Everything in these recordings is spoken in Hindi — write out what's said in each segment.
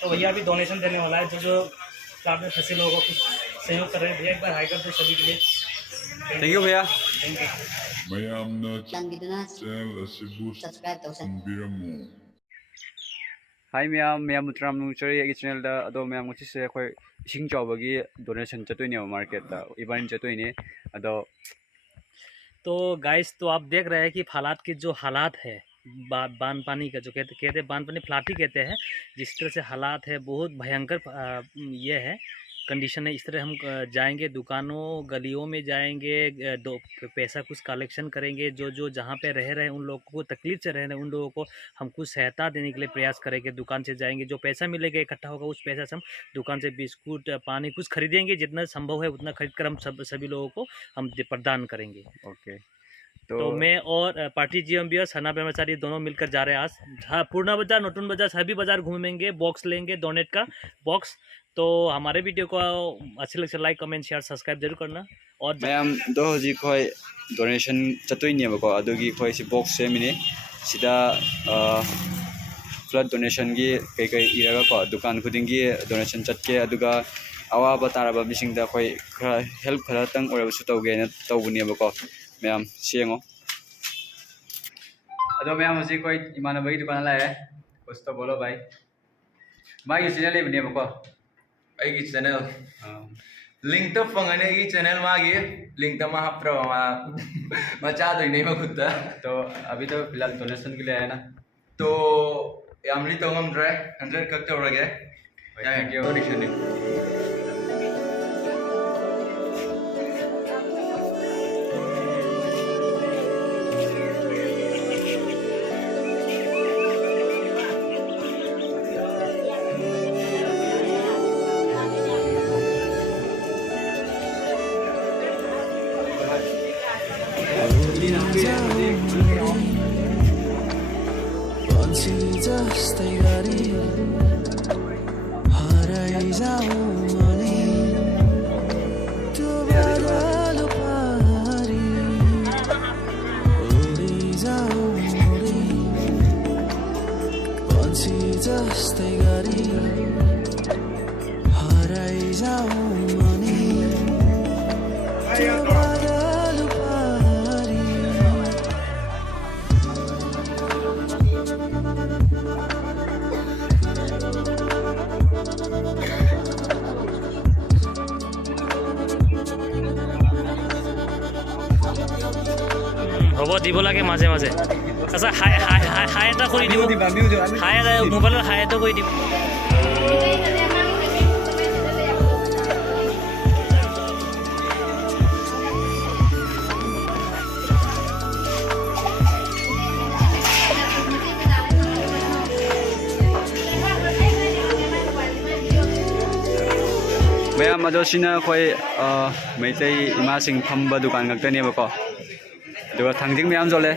तो भैया अभी डोनेशन देने वाला है, जो जो कार्ड में फंसे लोगों को कुछ सहयोग कर रहे हैं। भैया एक बार हाई कर दो सभी के लिए। थैंक यू भैया। Thank you. Hi ma'am ma'am मुतराम नुचरी चैनल अदो मैम से अखोई इसिंग चावगी डोनेशन चतोइने मार्केट इबान चतोइने अदो। तो गाइस, तो आप देख रहे हैं कि हालात की जो हालात है, बान पानी का जो कहते बान पानी फ्लाटी कहते हैं, जिस तरह से हालात है बहुत भयंकर ये है कंडीशन है। इस तरह हम जाएंगे दुकानों गलियों में जाएंगे, दो पैसा कुछ कलेक्शन करेंगे, जो जो जहाँ पे रह रहे हैं उन लोगों को तकलीफ से रह रहे हैं उन लोगों को हम कुछ सहायता देने के लिए प्रयास करेंगे। दुकान से जाएंगे, जो पैसा मिलेगा इकट्ठा होगा उस पैसा से हम दुकान से बिस्कुट पानी कुछ खरीदेंगे, जितना संभव है उतना खरीद कर हम सभी लोगों को हम प्रदान करेंगे। ओके तो मैं और पार्टी जीएमबी और सना ब्रह्मचारी दोनों मिलकर जा रहे हैं आज पूर्णा बाजार नोटुन बाजार सभी बाजार घूमेंगे, बॉक्स लेंगे डोनेट का बॉक्स। तो हमारे वीडियो को अच्छे लगे लाइक कमेंट शेयर सब्सक्राइब जरूर करना। और मैम दो हजी खोई डोनेशन चतोइनेबको अदुगी खोई सि बॉक्स सेमिने सिदा फ्लड डोनेशन की कई इरगा दुकान खुदिंगी डोनेशन चटके अदुगा अवाब ताराबा मिसिंगदा खोई खरा हेल्प खरा तंग ओरबसु तौगेना तौबनेबको मैम सेंगो। अदो मैम हजी कोई इमानबगी दुकान लाए कुछ तो बोलो भाई। मागी चैनल लेबनेबको आई चैनल लिंक तो फंगने की चैनल मागी लिंक तो हाप्रो मचा दो नहीं खुद। तो अभी तो फिलहाल डोनेशन के लिए आया ना, तो यामली तो हम ड्राई 100 कक तो रह गए। Thank you. হ'ব দিব লাগে মাজে মাজে। আচ্ছা হাই হাই হাই হাই এটা কৰি দিব, হাই মোবাইলত হাই এটা কৰি দিব। मैम अदोसिना खोई मैतै इमासिंग फंबा दुकान गक्तनेबको दुगा थांजिंग मैम जोले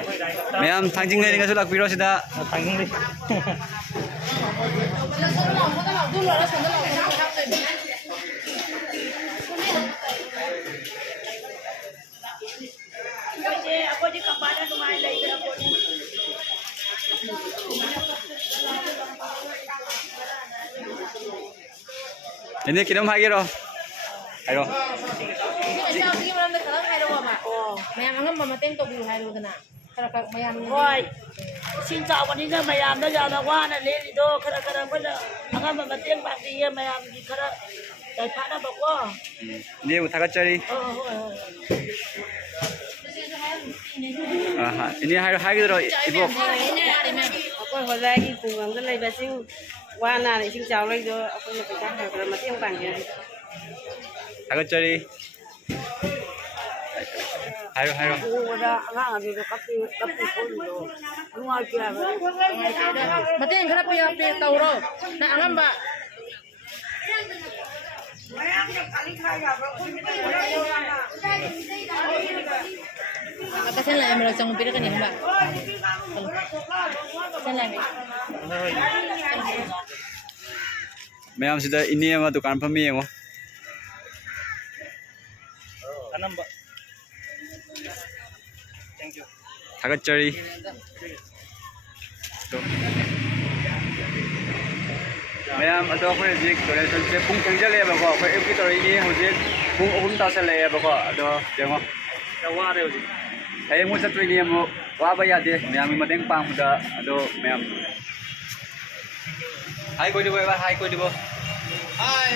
मैम थांजिंग लेनिंगसु लाकपिरो सिदा थांजिंग ले ini kirim hagiरो hairo मैम अंगम मतंग तो बिउ हाइरोदना खरा खरा मैम होय सिंग चावनी ना मैम ना जाना वाना लेलिदो खरा खरा बना अंगम मतंग पाती है मैम की खरा दैफाना बको ni uthagatchari ini hagiरो ibo अकोई होजागी कुंगंग लेबसिंग वाना इसिंग चावलैदो अकोई पैसा खरा मतंग पांगे uthagatchari hairo hairo ओदा अंगा अभी तो कपी कोलो नुआ क्या मतंग खरा पे तौरो ना अंगम बा Kasi lang may sang pira kanina ba? Salamat. Ma'am सिदा इनी ama दुकान फमी yengo anam ba thank you थागतचरी तो मैम अदो अखोय जिक डोनेशन से पुंग थंजलेबको अखोय एपकी तोरइनी हजिक पुंग 3 तासलेबको अदो जेंगो वारे होजी हयें मु चतुइनी अमु वाबा यादे मैम मतेंग पांगदा अदो मैम हाय कोइ दिबो एबा हाय कोइ दिबो हाय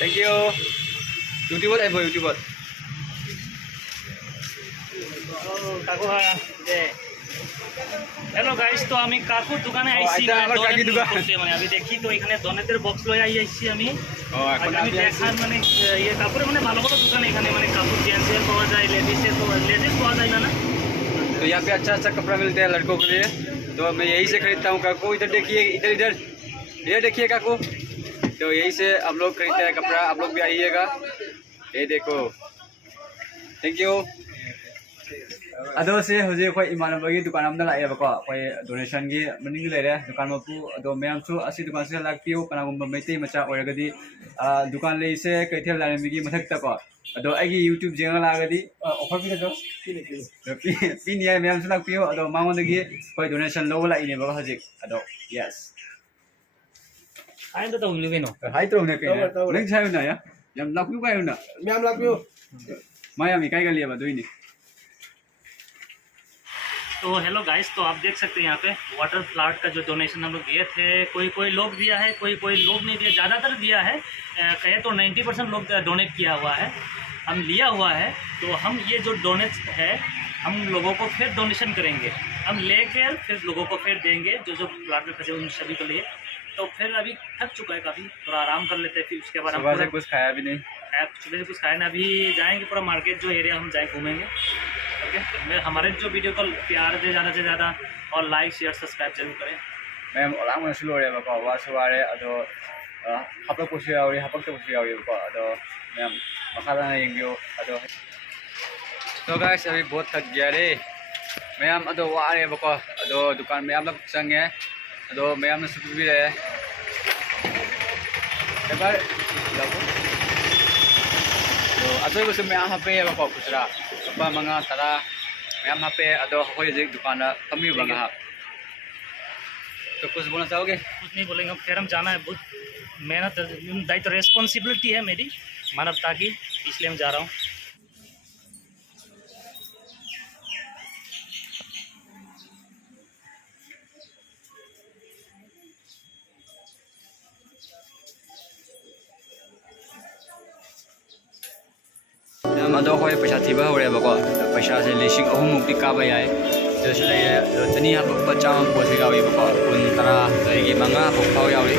थैंक यू यूट्यूबर एबो यूट्यूबर काकू हाँ दे हेलो गाइस तो আমি কাকুর দোকানে আইছি আইতা আমার কাকি দোকান। মানে আমি দেখি তো এখানে ডোনেটের বক্স লই আইছি আমি ও এখন আমি দেখান মানে ইয়ে কাপড়ের মানে ভালো ভালো দোকান এখানে মানে কাপড় জেন্টসের পাওয়া যায় লেডিসের পাওয়া যায় না तो यहाँ पे अच्छा अच्छा कपड़ा मिलता है लड़कों के लिए तो मैं यही से खरीदता हूँ काकू इधर देखिए इधर इधर इधर देखिए काकू तो यही से हम लोग खरीदते हैं कपड़ा आप लोग भी आइएगा ये देखो थैंक यू अदो से हुजे कोई इमानबगी दुकान अमदा लाएबको कोई डोनेशन की मनिंग लेरे दुकान मपू अदो मैमसु असि दुकान से लाक्पियो कनागुम मैते मचा ओरगदी दुकान लेसे कैथेल लारमिगी मथक्तको अदो आगी यूट्यूब चैनल लागदी ऑफर भी दो पिनि आइ मैमसु लाक्पियो अदो मांगोदगी कोई डोनेशन लो लाइनेबो हजिक अदो यस आइंदा तो उम्मीद नो हाय तो ने कइना नों छायना या यम लाक्पियो गायना मैम लापियो मायामी काय गलिया दुइनी तो हेलो गाइस तो आप देख सकते हैं यहाँ पे वाटर फ्लाट का जो डोनेशन हम लोग दिए थे कोई कोई लोग दिया है कोई लोग नहीं दिया ज़्यादातर दिया है कहे तो 90% लोग डोनेट किया हुआ है हम लिया हुआ है तो हम ये जो डोनेट है हम लोगों को फिर डोनेशन करेंगे हम लेकर फिर लोगों को फिर देंगे जो जो फ्लाट में फंसे उन सभी को लिए तो फिर अभी थक चुका है काफ़ी थोड़ा आराम कर लेते हैं फिर उसके बाद हम सुबह से कुछ खाया भी नहीं सुबह से कुछ खाए ना अभी जाएंगे पूरा मार्केट जो एरिया हम जाए घूमेंगे ओके मैं हमारे जो वीडियो को प्यार दे ज़्यादा से ज़्यादा और लाइक शेयर सब्सक्राइब जरूर करें मैम ओलांग मनसु लोरेबको वासु वारे अदो हपक पुसु यावरी हपक तो पुसु यावरीबको अदो मैम मखादा यंगियो अदो तो गाइस अभी बहुत थक गया रे मैम अदो वारेबको अदो दुकान मैम लग संगे अदो मैम ने सुपि भी रहे एबार लगो तो अदो बस मैम हपे बको पुसरा apa mga tara मैम हपे अदो होय जे दुकान कमी बंगा तो कुछ बोलना चाहोगे कुछ नहीं बोलेंगे फिर हम जाना है बहुत मेहनत दायित्व रेस्पॉन्सिबिलिटी है मेरी मानवता की इसलिए हम जा रहा हूँ अदो होय पैसा थीबा होरेबको पैसा से लिसिंग अहम मुक्ति काबा याय जसु ले तनी हपक चाम पोसे गावेबको कुन तरा तैगी मंगा पोखाव यावरी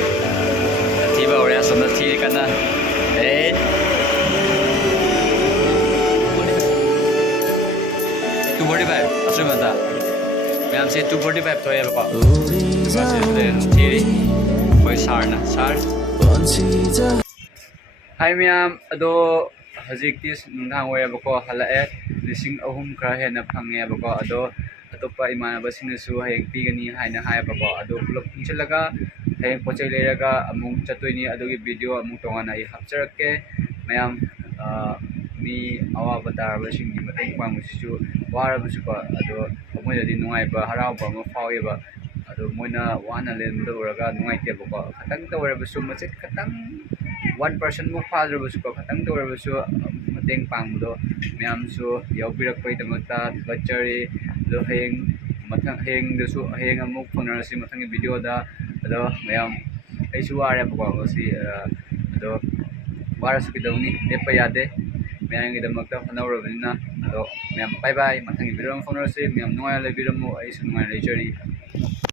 थीबा होरे समझ थी कना ए 245 असु मता मैम से 245 थोयबको थी कोई सारना सार हाय मैम अदो हजिकती नुंथांग ओयबको हलाए लिसिंग अहुम खरा हेना फंगेबको अदो अतोपा इमानबसिंगसु हयें पीगनी हायना हायबको अदो पुलप पुंचलगा हयें पोचै लेरगा अमुंग चतोइनी अदोगी वीडियो अमुंग तोंगाना आई हपचरके मैम मी अवाबा तारबसिंगी मतeng पांगसिसु वारबसुको अदो मोयदि नुंगाइबा हरावबा म फावेबा अदो मोयना वाना लेनबदो उरगा नुंगाइतेबको खतंग तवरबसु मचेत खतंग 1% मु फाद्रबसुको खतंग तवरबसु मतeng पांगदो मैमसु यावबिरकपैदमता बच्चरी दो हेंग मथंग हेंग दसु हेंग अमुक फंगनरसि मथंग वीडियो दा अदो मैम ऐसु वारेबको गसि अदो वारसु किदौनी लेपा यादे मैमगिदमक्ता फनवरबनिना अदो मैम बाय बाय मथंग वीडियो फंगनरसि मैम नुंगाय लेबिरमु ऐसु नुंगाय लेजरी